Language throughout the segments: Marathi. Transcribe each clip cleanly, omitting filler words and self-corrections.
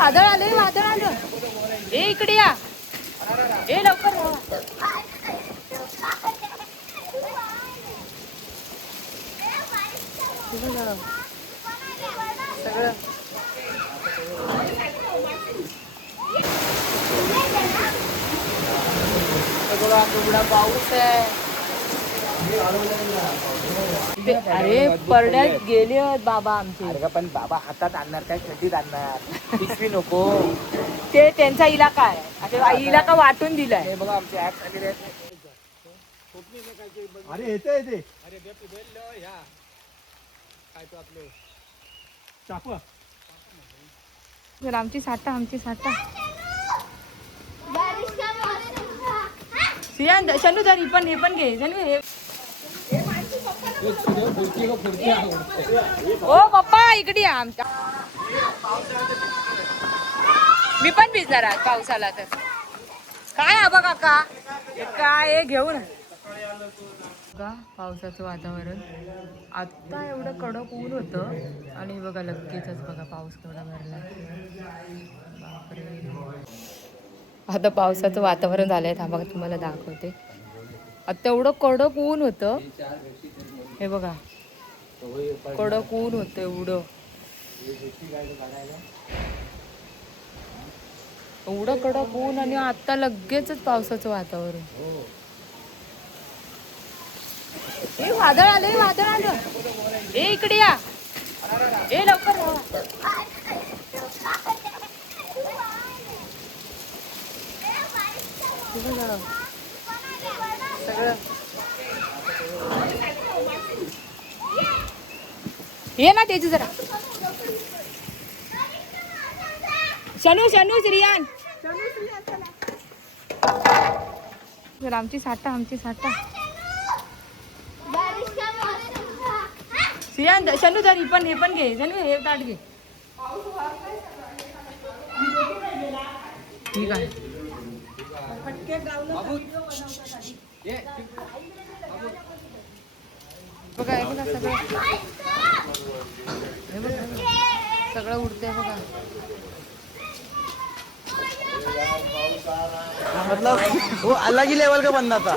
वादळ आलं, वादळ आलं. ए इकडे या, ए लवकर सगळं एवढा पाऊस आहे. अरे परड्यात गेले बाबा आमचे. पण बाबा हातात आणणार काय, खड्डीत आणणार, पिशवी नको. ते त्यांचा इलाका आहे, आता इलाका वाटून दिलाय. हे बघा आमचे ऍप आलेले आहेत. अरे येते येते. अरे ह्या काय तो आपलं चाकू आमची साठा, आमची साठा. सियान शनू जर पण हे पण घे शनू. हे ओ पप्पा इकडे या आमच्या. मी पण भिजणार आज पाऊस आला तर. काय आबा काका काय हे घेऊन बघा. पावसाचं वातावरण आता एवढं कडक ऊन होतं आणि बघा लगेचच बघा पाऊस केवढा भरला. बापरे. आता पावसाचं वातावरण झालंय, थांबा तुम्हाला दाखवते. आता एवढं कडक ऊन होतं, हे बघा कडक ऊन होतं एवढं एवढं कडक ऊन आणि आता लगेचच पावसाचं वातावरण. ए वादळ आलं, वादळ आलं. ए इकडे या, ए लवकर सगळं ये ना त्याची जरा. शनू शनू श्रियान आमची साठा, आमची साठा. श्रियान शनू जर पण हे पण घे शनू. हे ताट घे. ठीक आहे. बघा हे बघा सगळं, हे बघा सगळं उडतंय बघा. मतलब वो अलग ही लेवल का बंदा था.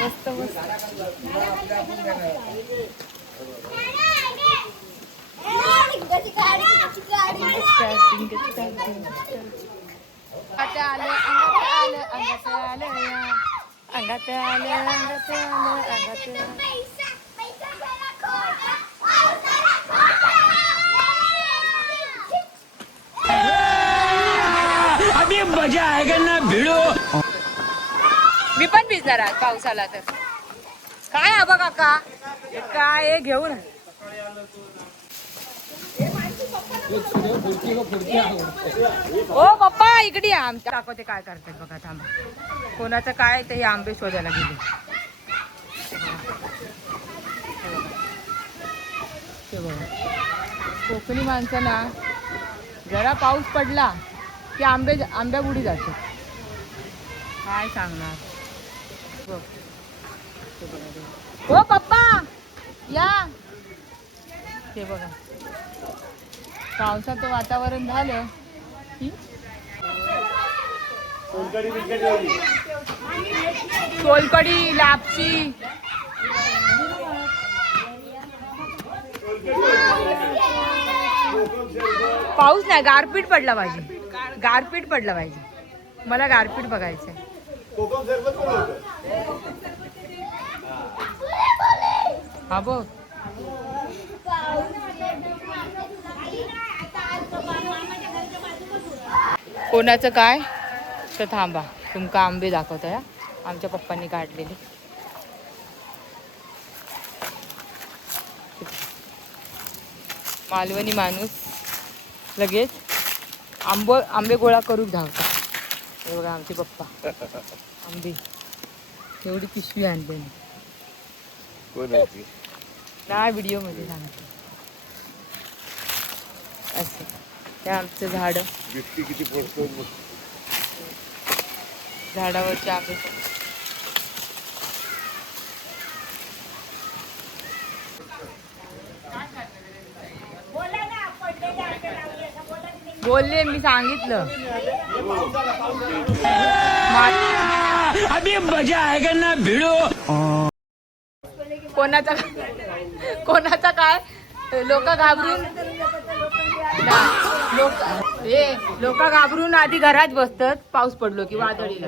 मस्त मस्त. अभी मजा आएगा ना भिड़ो. मी पण भिजणार आज पाऊस आला तर. काय आबा काका काय हे घेऊन. ओ पप्पा इकडे या आमच्या. दाखवते काय करतात बघा, थांबा. कोणाचं काय ते आंबे शोधायला गेले. ते बघा कोकणी माणसं ना, जरा पाऊस पडला की आंब्या बुडी जातो. काय सांगणार. ओ पप्पा या. ते बघा पावसाचं वातावरण झालं की सोलकढी, लापशी. पाऊस नाही, गारपीट पडला पाहिजे, गारपीट पडला पाहिजे. मला गारपीट बघायचंय. हा बघ कोणाचं काय तर. थांबा तुमका आंबे दाखवता या, आमच्या पप्पांनी काढलेले. मालवणी माणूस लगेच आंबे गोळा करून धावता. हे बघा आमचे पप्पा आंबे एवढी पिशवी आणलेली. नाही व्हिडिओ मध्ये सांगते असं. हे आमचं झाड, किती पडतो झाडावरचे आंबे. बोलले मी सांगितलं. अभी मजा आएगा ना भिड़ो. कोणाचा कोणाचा काय लोक घाबरून लोक घाबरून आधी घरात बसतात पाऊस पडलो की वादळीला.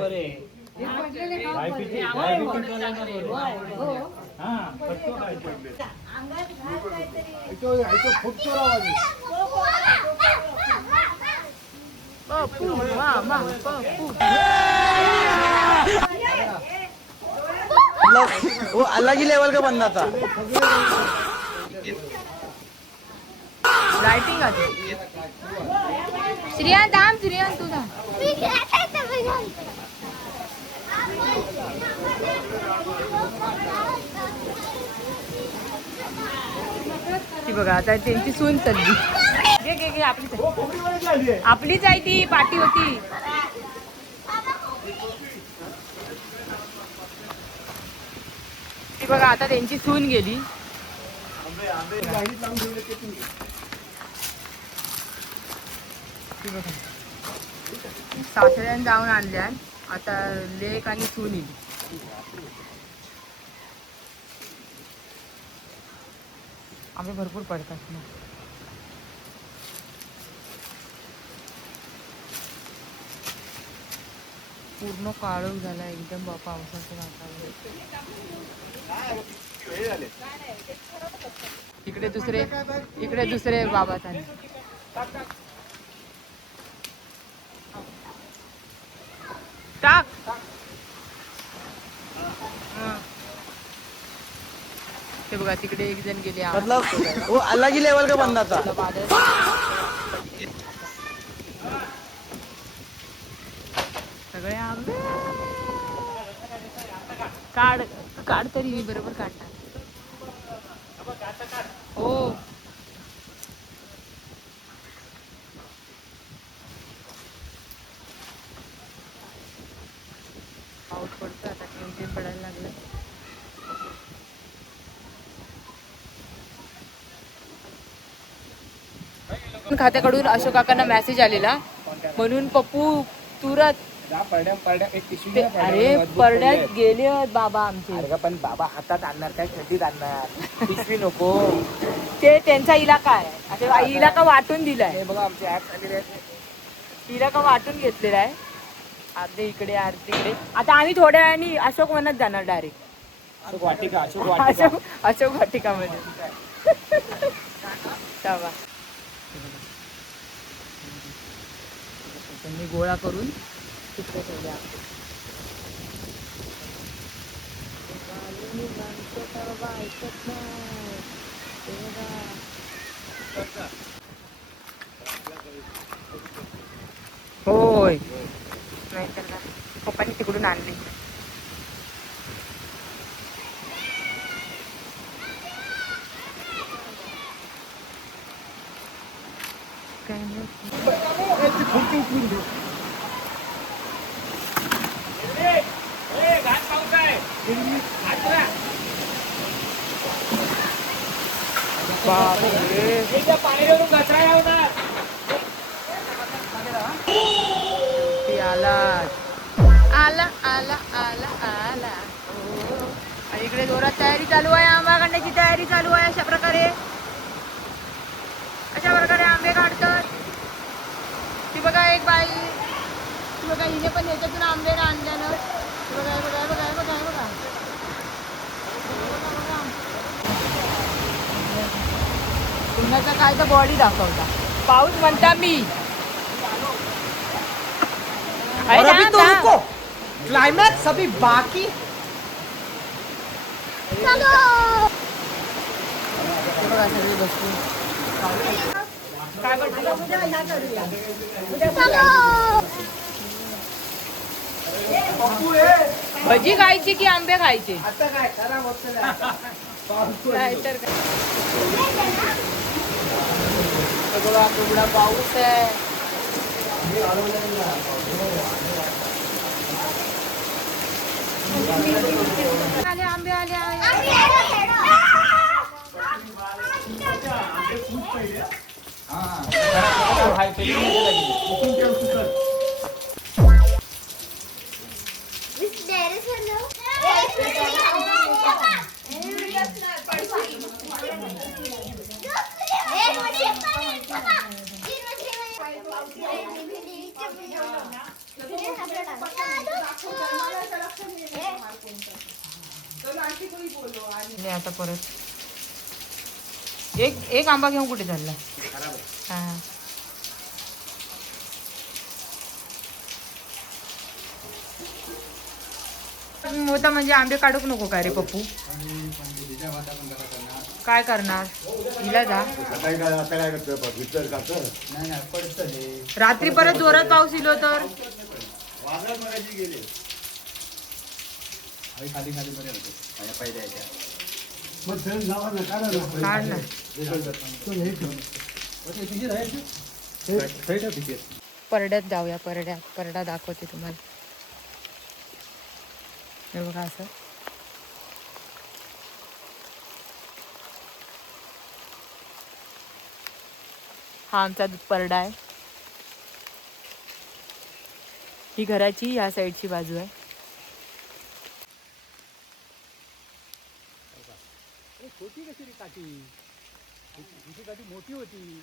पप्पू मामा पप्पू मतलब वो अलग ही लेवल का बंदा था. लाइटिंग आती. श्रियांत थांब, श्रियांत तू थांब. ती बघा आता त्यांची सून चालली. घे घे घे आपलीच आहे ती पाठी होती. ती बघा आता त्यांची सून गेली. सासऱ्यान जाऊन आणल्या, आता लेक आणि सून येईल. आंबे भरपूर पडतात ना. पूर्ण काळोख झाला एकदम पावसाचं वातावरण. इकडे दुसरे बाबा चालले. टाक. ते बघा तिकडे एक जण गेले. मतलब वो अलग ही लेवल का बंदा था. सगळे आंबे काढ काढ तरी मी बरोबर काढणार. हो पाऊस पडतो आता, थेंब पडायला लागलं. खात्याकडून अशोक काकांना मेसेज आलेला, म्हणून पप्पू तुरंत अरे परड्यात गेले बाबा आमचे. पण बाबा हातात आणणार काय, थंडीत आणणार, पिशवी नको. ते त्यांचा इलाका आहे, आता इलाका वाटून दिलाय. बघा आमचे ऍप आलेले आहेत. इलाका वाटून घेतलेला आहे, अर्धे इकडे अर्धे इकडे. आता आम्ही थोड्या वेळाने अशोक वनात जाणार डायरेक्ट. अशोक वाटिका, अशोक वाटिका. अशोक वाटिकामध्ये. चला त्यांनी गोळा करून तिकडे ठेवल्या. होय नाहीतर ना पप्पांनी तिकडून आणली. आला आला आला आला. आणि इकडे जोरात तयारी चालू आहे, आंबा काढण्याची तयारी चालू आहे. अशा प्रकारे आंबे काढतात. ती बघा एक बाई, ती बघा हिने पण याच्यातून आंबे आणल्यानं. बघा बघा बघा बघा बघा कुणाचा काय तर बॉडी दाखवता. पाऊस म्हणता मी. और अभी तो रुको, क्लाइमैक्स अभी बाकी. सगळी बसली. भजी खायची की आंबे खायचे? नाहीतर काय. बघा केवढा पाऊस आहे. आले आंबे आले आता परत एक आंबा घेऊन कुठे चालला. हा होता म्हणजे आंबे काढूक नको काय रे पप्पू. काय करणार हिला जा. रात्री परत जोरात पाऊस इलो तर काढ ना. परड्यात जाऊया. परडा दाखवते तुम्हाला. हे बघा असं हा आमचा परडा आहे. ही घराची या साईडची बाजू आहे. छोटी कशी रे काठी. हिची काठी मोठी होती.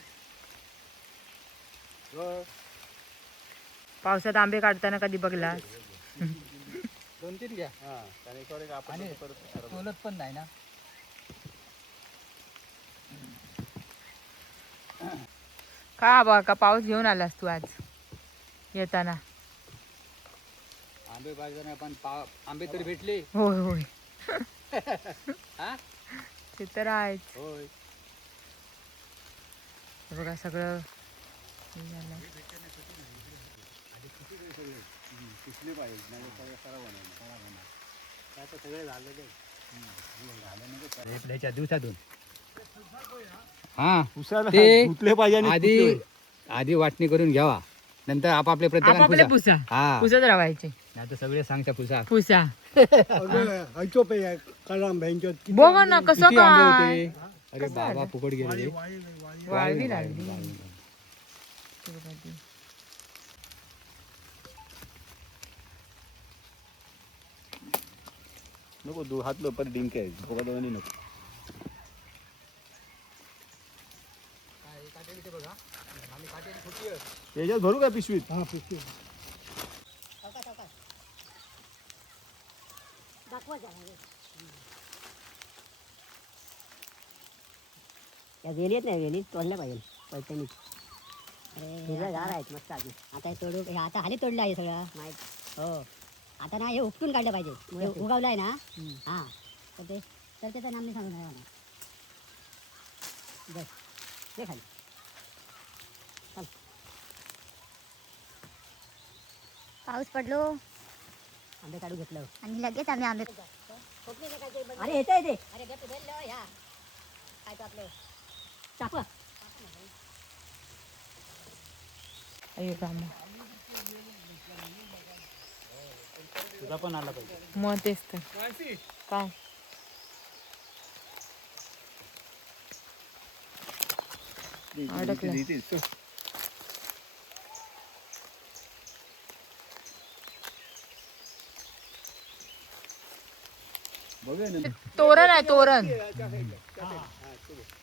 पावसात आंबे काढताना कधी बघला. 2-3 घ्या. आणि तोलत पण नाही ना. का बा का पाऊस घेऊन आलास तू आज येताना. आंबे बाजारात पण आंबे तरी भेटले. होय होय हा ते तर आहेच. होय. हे बघा सगळं हे झालंय. रेपड्याच्या दिवसातून हा आधी वाटणी करून घ्यावा. नंतर आपापले आपापले पुसा हा पुसत राहायचे. नाही तर सगळे सांगता पुसा. पुसा बघ ना कसं किती आंबे काय. होते. अरे बाबा फुकट गेले. वाळवी लागली. नको हात लोपर डिंक आहे नको. याच्यात भरू का पिशवीत. वेलीत नाही वेलीत तोडल्या पाहिजे पैठणी. हिरव्या झाड आहेत मस्त. आधी आता हे तोडू. हे आता हाली तोडलं आहे सगळं माहीत. हो आता ना हे उपटून काढलं पाहिजे. हे उगवलं आहे ना. हां तर त्याचं नाव मी सांगू नाही मला. बस ते खाली चल. पाऊस पडलो आंबे काढू घेतलं आणि लगेच आम्ही आंबे. अरे येते येते. अरे काय तो आपलं चाकू. तुझा पण आला पाहिजे. मग तेच तर काय. अडकलं. तोरण आहे तोरण.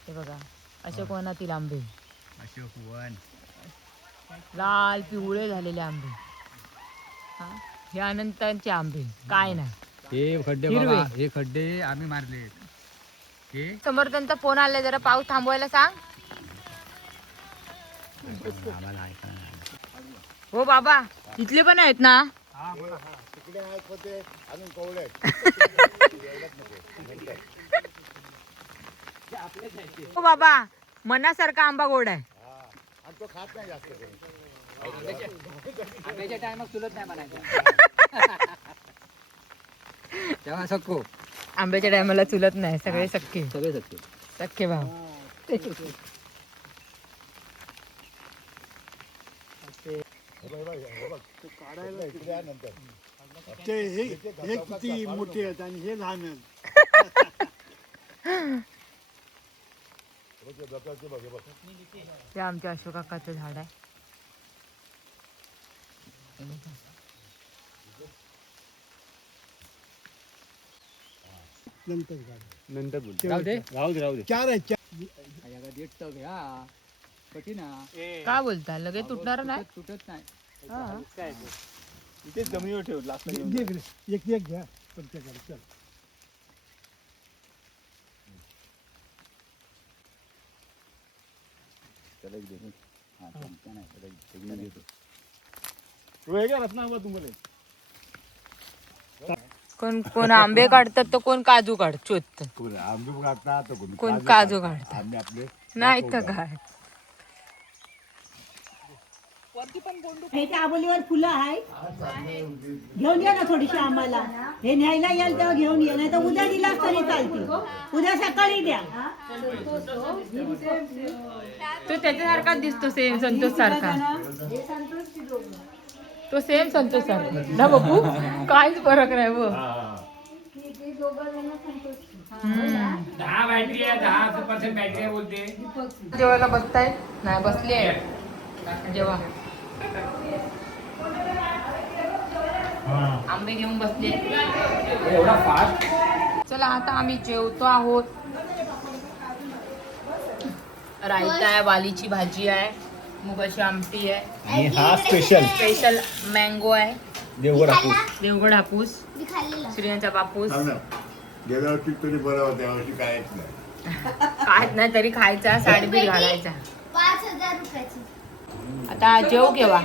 हे बघा अशोकवनातील आंबे. अशोकवन लाल पिवळे झालेले आंबे. हा हे अनंतांचे आंबे काय नाही. हे खड्डे हिरवे. बाबा, हे खड्डे आम्ही मारले. हे समर्थांचा फोन आलाय जरा पाऊस थांबवायला सांग. आम्हाला ऐकायला नाही. हो बाबा इथले पण आहेत ना. हो बाबा मनासारखा आंबा गोड आहे. आंब्याच्या टायमात चुलत नाही म्हणायचं. तेव्हा सक्को. आंब्याच्या टायमाला चुलत नाही. सगळे सख्खे सगळे सक्के. सख्खे भाव. हे किती मोठे आहेत आणि हे लहान आहेत. हे आमच्या अशोक काकाचं झाड आहे. नंतर काढ. नंतर बोलतो. राहू दे. राहू दे. चार आहेत चार. कठीण काय बोलता लगेच तुटणार नाही. तुटत नाही. हा. इथेच जमिनीवर ठेव लागतं घेऊन घे जा. रे. एक घ्या प्रत्येकाला. चल. त्याला एक दे. हा, चमचा नाही, त्याला एक मी देतो. तो हे काय रत्ना हवा तुम्हाला? कोण कोण आंबे काढतात तर कोण काजू काढत आंबे काढतात कोण काजू काढतात. आंबे आपले नाही तर काय. हे दाबोलीवर फुलं आहे घेऊन या ना थोडीशी आम्हाला. हे न्यायला याल तेव्हा घेऊन ये, नाही तर उद्या दिलास तरी चालतील. उद्या सकाळी द्या. तो त्याच्यासारखाच दिसतो सेम संतोष सारखा. तो सेम संतोष सारखा ना बाबू. काहीच फरक नाही बघ. 10 बॅटरी आहे, 10% बॅटरी आहे बोलते. जेवायला बसताय नाही बसली आहे जेव्हा आंबे घेऊन बसले. एवढा फास्ट. चला आता आम्ही जेवतो आहोत. रायता आहे, वालीची भाजी आहे, मुगाची आमटी आहे, आणि हा स्पेशल स्पेशल मँगो आहे, देवगड हापूस. देवगड हापूस, मी खाल्लेला श्रीयांचा बापूस. गेल्या वर्षी तरी बरं होतं, यावर्षी काहीच नाही. काय नाही तरी खायचा, साडीबीड घालायचा. 5,000 रुपयाची. आता जेव केव्हा